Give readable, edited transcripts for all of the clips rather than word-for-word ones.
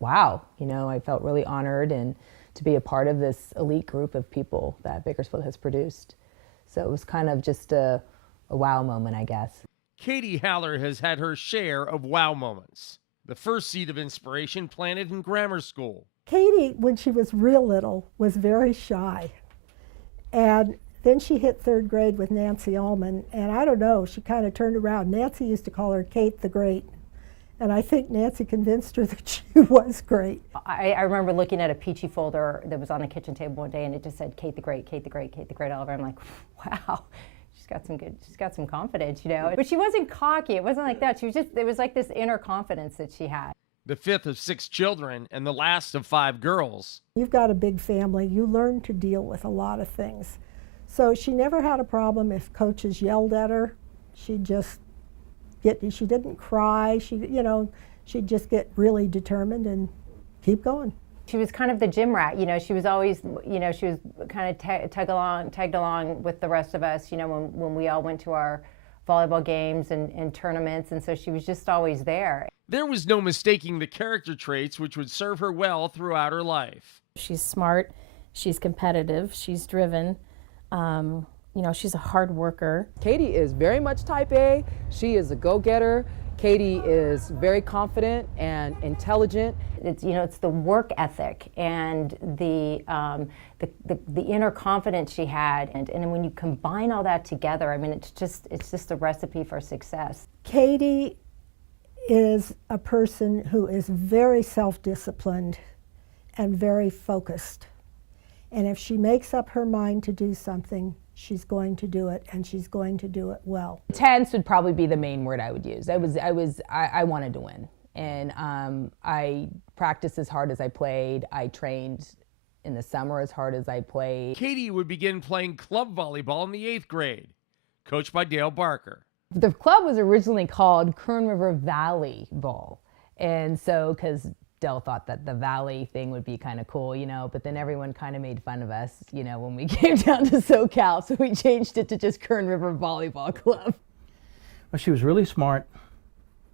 wow, I felt really honored and to be a part of this elite group of people that Bakersfield has produced. So it was kind of just a wow moment, I guess. Katie Haller has had her share of wow moments. The first seed of inspiration planted in grammar school. Katie, when she was real little, was very shy. And then she hit third grade with Nancy Allman, and I don't know, she kind of turned around. Nancy used to call her Kate the Great, and I think Nancy convinced her that she was great. I remember looking at a peachy folder that was on the kitchen table one day, and it just said Kate the Great, Kate the Great, Kate the Great all over. I'm like, wow, she's got some confidence, But she wasn't cocky. It wasn't like that. It was like this inner confidence that she had. The fifth of 6 children and the last of 5 girls. You've got a big family. You learn to deal with a lot of things. So she never had a problem if coaches yelled at her. She didn't cry. She'd just get really determined and keep going. She was kind of the gym rat, she was always, she was kind of tagged along with the rest of us, when we all went to our volleyball games and tournaments, and so she was just always there. There was no mistaking the character traits which would serve her well throughout her life. She's smart, she's competitive, she's driven, she's a hard worker. Katie is very much type A. She is a go-getter. Katie is very confident and intelligent. It's the work ethic and the inner confidence she had, and when you combine all that together, I mean, it's just a recipe for success. Katie is a person who is very self-disciplined and very focused. And if she makes up her mind to do something, she's going to do it, and she's going to do it well. Tense would probably be the main word I would use. I wanted to win, and I practiced as hard as I played. I trained in the summer as hard as I played. Katie would begin playing club volleyball in the 8th grade, coached by Dale Barker. The club was originally called Kern River Valley Ball, and so because Dell thought that the Valley thing would be kind of cool, but then everyone kind of made fun of us, when we came down to SoCal, so we changed it to just Kern River Volleyball Club. Well, she was really smart,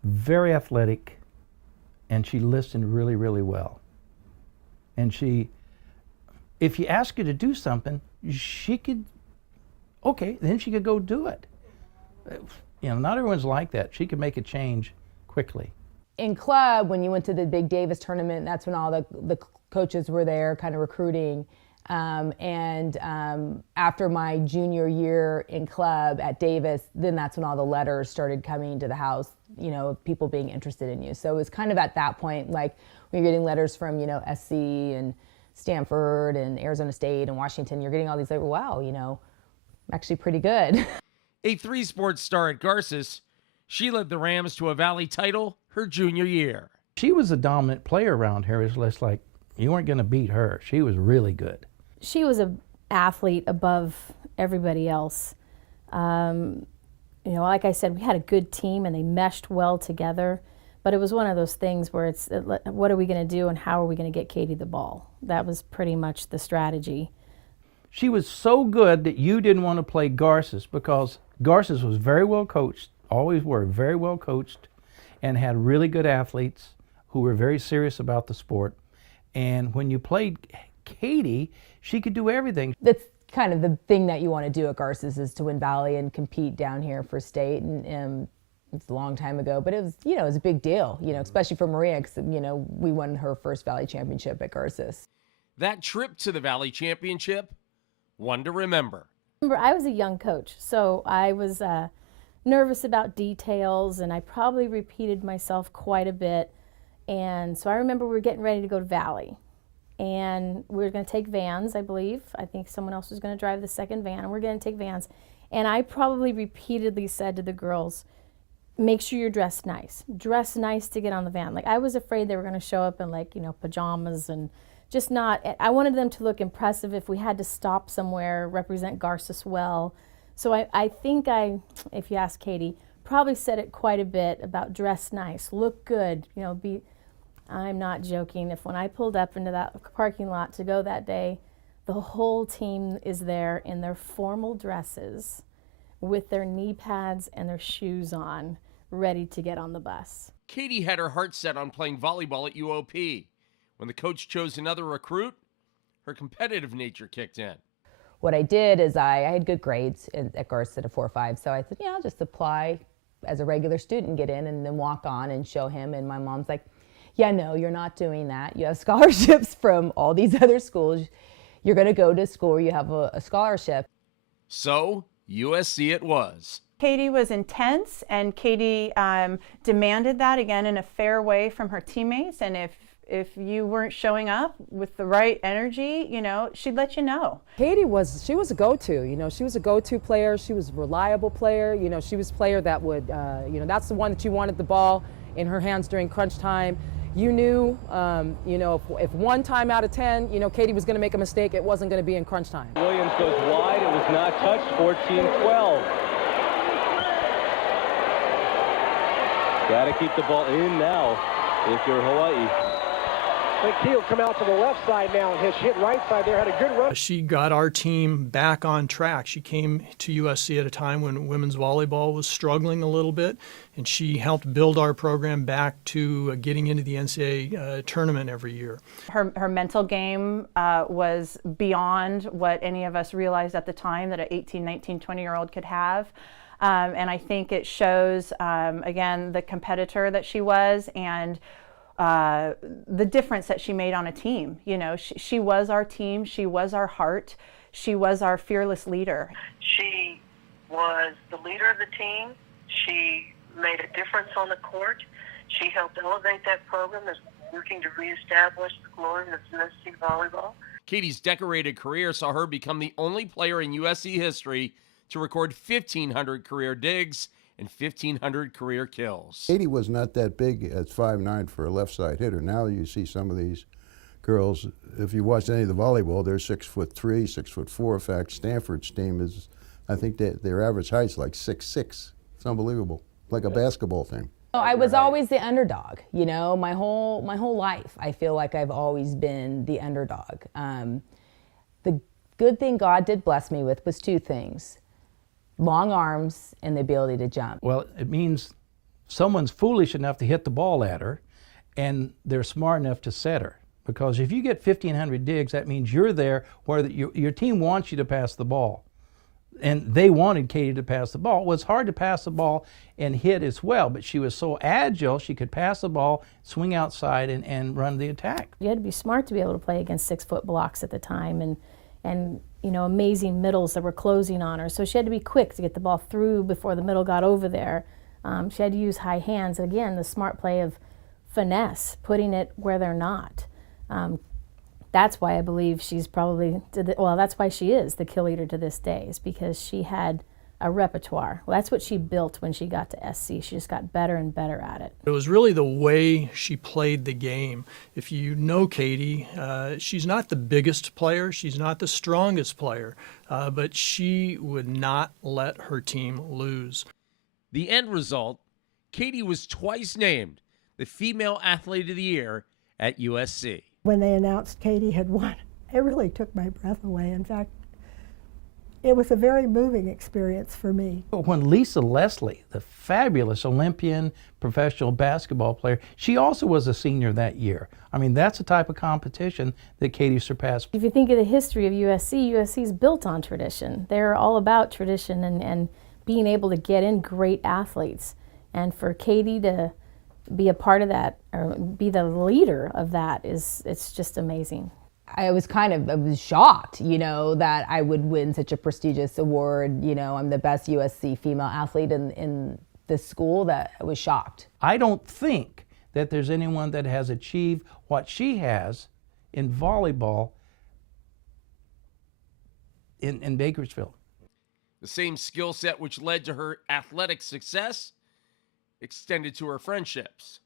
very athletic, and she listened really, really well. And if you ask her to do something, then she could go do it. Not everyone's like that. She could make a change quickly. In club, when you went to the Big Davis tournament, that's when all the coaches were there kind of recruiting. After my junior year in club at Davis, then that's when all the letters started coming to the house, of people being interested in you. So it was kind of at that point, like when you're getting letters from, SC and Stanford and Arizona State and Washington, you're getting all these like, wow, I'm actually pretty good. A 3-sport star at Garces, she led the Rams to a Valley title her junior year. She was a dominant player around here. It's just like you weren't going to beat her. She was really good. She was an athlete above everybody else. Like I said, we had a good team and they meshed well together, but it was one of those things where it's, what are we going to do and how are we going to get Katie the ball? That was pretty much the strategy. She was so good that you didn't want to play Garces because Garces was very well coached, always were very well coached, and had really good athletes who were very serious about the sport. And when you played Katie, she could do everything. That's kind of the thing that you want to do at Garces is to win Valley and compete down here for state. And it's a long time ago, but it was, it was a big deal, especially for Maria, because, we won her first Valley championship at Garces. That trip to the Valley Championship, one to remember. I was a young coach, so I was nervous about details, and I probably repeated myself quite a bit. And so I remember we were getting ready to go to Valley, and we were going to take vans, I believe. I think someone else was going to drive the second van, and we're going to take vans. And I probably repeatedly said to the girls, make sure you're dressed nice. Dress nice to get on the van. Like, I was afraid they were going to show up in, like, pajamas and just not. I wanted them to look impressive if we had to stop somewhere, represent Garces well. So I think if you ask Katie, probably said it quite a bit about dress nice, look good, I'm not joking. When I pulled up into that parking lot to go that day, the whole team is there in their formal dresses with their knee pads and their shoes on, ready to get on the bus. Katie had her heart set on playing volleyball at UOP. When the coach chose another recruit, her competitive nature kicked in. What I did is I had good grades at Garza at a 4.5, so I said, yeah, I'll just apply as a regular student, get in, and then walk on and show him. And my mom's like, yeah, no, you're not doing that. You have scholarships from all these other schools. You're going to go to school where you have a scholarship. So USC it was. Katie was intense, and Katie demanded that again in a fair way from her teammates. And if you weren't showing up with the right energy, you know, she'd let you know. Katie she was a go-to, you know, she was a go-to player, she was a reliable player, you know, she was a player that would, you know, that's the one that you wanted the ball in her hands during crunch time. You knew, you know, if 1 time out of 10, you know, Katie was going to make a mistake, it wasn't going to be in crunch time. Williams goes wide, it was not touched, 14-12. Got to keep the ball in now if you're Hawaii. McKee will come out to the left side now and hit right side there. Had a good run. She got our team back on track. She came to USC at a time when women's volleyball was struggling a little bit, and she helped build our program back to getting into the NCAA tournament every year. Her mental game was beyond what any of us realized at the time that an 18, 19, 20-year-old could have. And I think it shows, again, the competitor that she was and the difference that she made on a team. You know, she was our team. She was our heart. She was our fearless leader. She was the leader of the team. She made a difference on the court. She helped elevate that program as working to reestablish the glory of USC volleyball. Katie's decorated career saw her become the only player in USC history to record 1,500 career digs and 1,500 career kills. Katie was not that big at 5'9" for a left side hitter. Now you see some of these girls, if you watch any of the volleyball, they're 6'3", 6'4". In fact, Stanford's team is, I think their average height's like 6'6". It's unbelievable, like a basketball team. I was always the underdog, you know, my whole life. I feel like I've always been the underdog. The good thing God did bless me with was 2 things. Long arms and the ability to jump. Well, it means someone's foolish enough to hit the ball at her, and they're smart enough to set her. Because if you get 1,500 digs, that means you're there where your team wants you to pass the ball. And they wanted Katie to pass the ball. It was hard to pass the ball and hit as well, but she was so agile, she could pass the ball, swing outside, and run the attack. You had to be smart to be able to play against 6-foot blocks at the time, and you know, amazing middles that were closing on her. So she had to be quick to get the ball through before the middle got over there. She had to use high hands. And again, the smart play of finesse, putting it where they're not. That's why I believe she's probably, that's why she is the kill leader to this day, is because she had a repertoire. Well, that's what she built when she got to SC. She just got better and better at it. It was really the way she played the game. If you know Katie, she's not the biggest player, she's not the strongest player, but she would not let her team lose. The end result, Katie was twice named the Female Athlete of the Year at USC. When they announced Katie had won, it really took my breath away. In fact, it was a very moving experience for me. When Lisa Leslie, the fabulous Olympian professional basketball player, she also was a senior that year. I mean, that's the type of competition that Katie surpassed. If you think of the history of USC, USC is built on tradition. They're all about tradition and being able to get in great athletes. And for Katie to be a part of that, or be the leader of that, it's just amazing. I was shocked, you know, that I would win such a prestigious award. You know, I'm the best USC female athlete in this school. That I was shocked. I don't think that there's anyone that has achieved what she has in volleyball in Bakersfield. The same skill set which led to her athletic success extended to her friendships.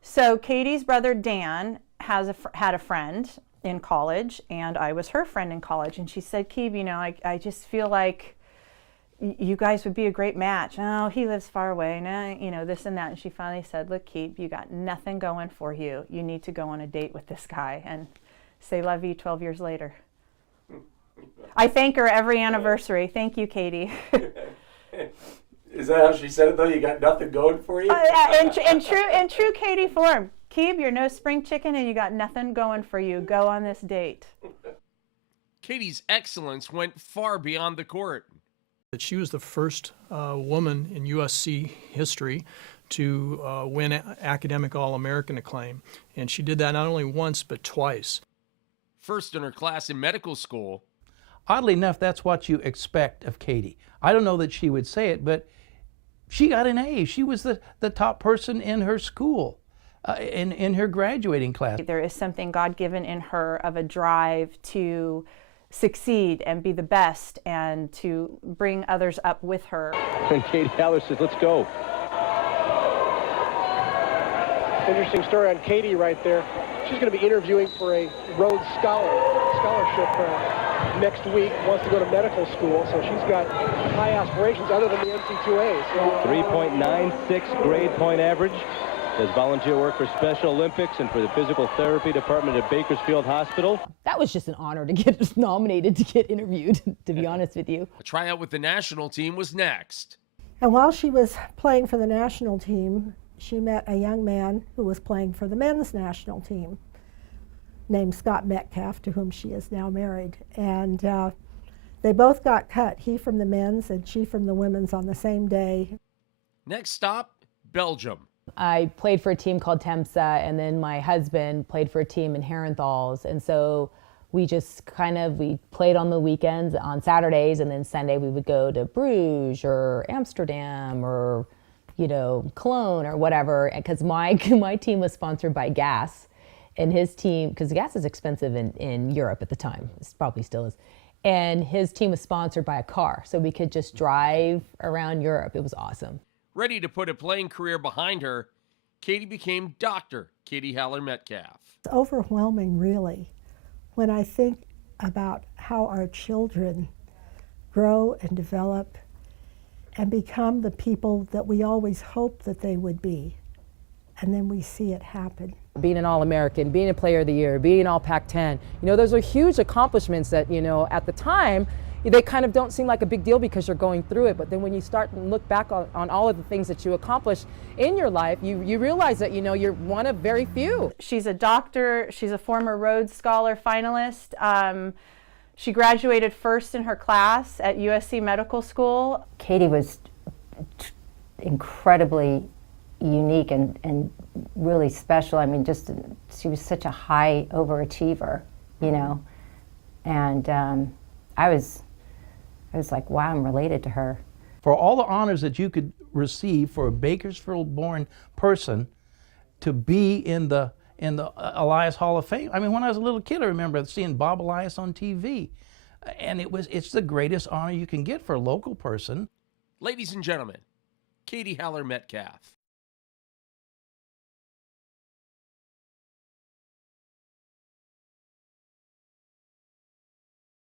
So Katie's brother Dan had a friend in college, and I was her friend in college, and she said, Keeb, you know, I just feel like you guys would be a great match. Oh, he lives far away, nah, you know, this and that. And she finally said, look, Keeb, you got nothing going for you. You need to go on a date with this guy, and say la vie 12 years later. I thank her every anniversary. Thank you, Katie. Is that how she said it, though? You got nothing going for you? In true Katie form. Keeb, you're no spring chicken and you got nothing going for you. Go on this date. Katie's excellence went far beyond the court. That she was the first woman in USC history to win academic All-American acclaim. And she did that not only once, but twice. First in her class in medical school. Oddly enough, that's what you expect of Katie. I don't know that she would say it, but she got an A. She was the top person in her school, in her graduating class. There is something God-given in her of a drive to succeed and be the best and to bring others up with her. And Katie Haller says, let's go. Interesting story on Katie right there. She's going to be interviewing for a Rhodes Scholarship next week, wants to go to medical school, so she's got high aspirations other than the NC2A. So 3.96 grade point average. Does volunteer work for Special Olympics and for the physical therapy department at Bakersfield Hospital. That was just an honor to get nominated to get interviewed, to be honest with you. A tryout with the national team was next. And while she was playing for the national team, she met a young man who was playing for the men's national team named Scott Metcalf, to whom she is now married. And they both got cut, he from the men's and she from the women's, on the same day. Next stop, Belgium. I played for a team called Temsa, and then my husband played for a team in Herentals. And so we just we played on the weekends, on Saturdays, and then Sunday we would go to Bruges or Amsterdam or, Cologne or whatever. Because my team was sponsored by Gas, and his team, because gas is expensive in Europe at the time, it probably still is. And his team was sponsored by a car, so we could just drive around Europe. It was awesome. Ready to put a playing career behind her, Katie became Dr. Katie Haller Metcalf. It's overwhelming, really, when I think about how our children grow and develop and become the people that we always hoped that they would be, and then we see it happen. Being an All-American, being a Player of the Year, being All Pac-10, those are huge accomplishments that, at the time, they kind of don't seem like a big deal because you're going through it. But then when you start and look back on all of the things that you accomplished in your life, you realize that, you're one of very few. She's a doctor. She's a former Rhodes Scholar finalist. She graduated first in her class at USC Medical School. Katie was incredibly unique and really special. I mean, she was such a high overachiever, and I was like, wow, I'm related to her. For all the honors that you could receive for a Bakersfield-born person to be in the Elias Hall of Fame. I mean, when I was a little kid, I remember seeing Bob Elias on TV, and it's the greatest honor you can get for a local person. Ladies and gentlemen, Katie Haller Metcalf.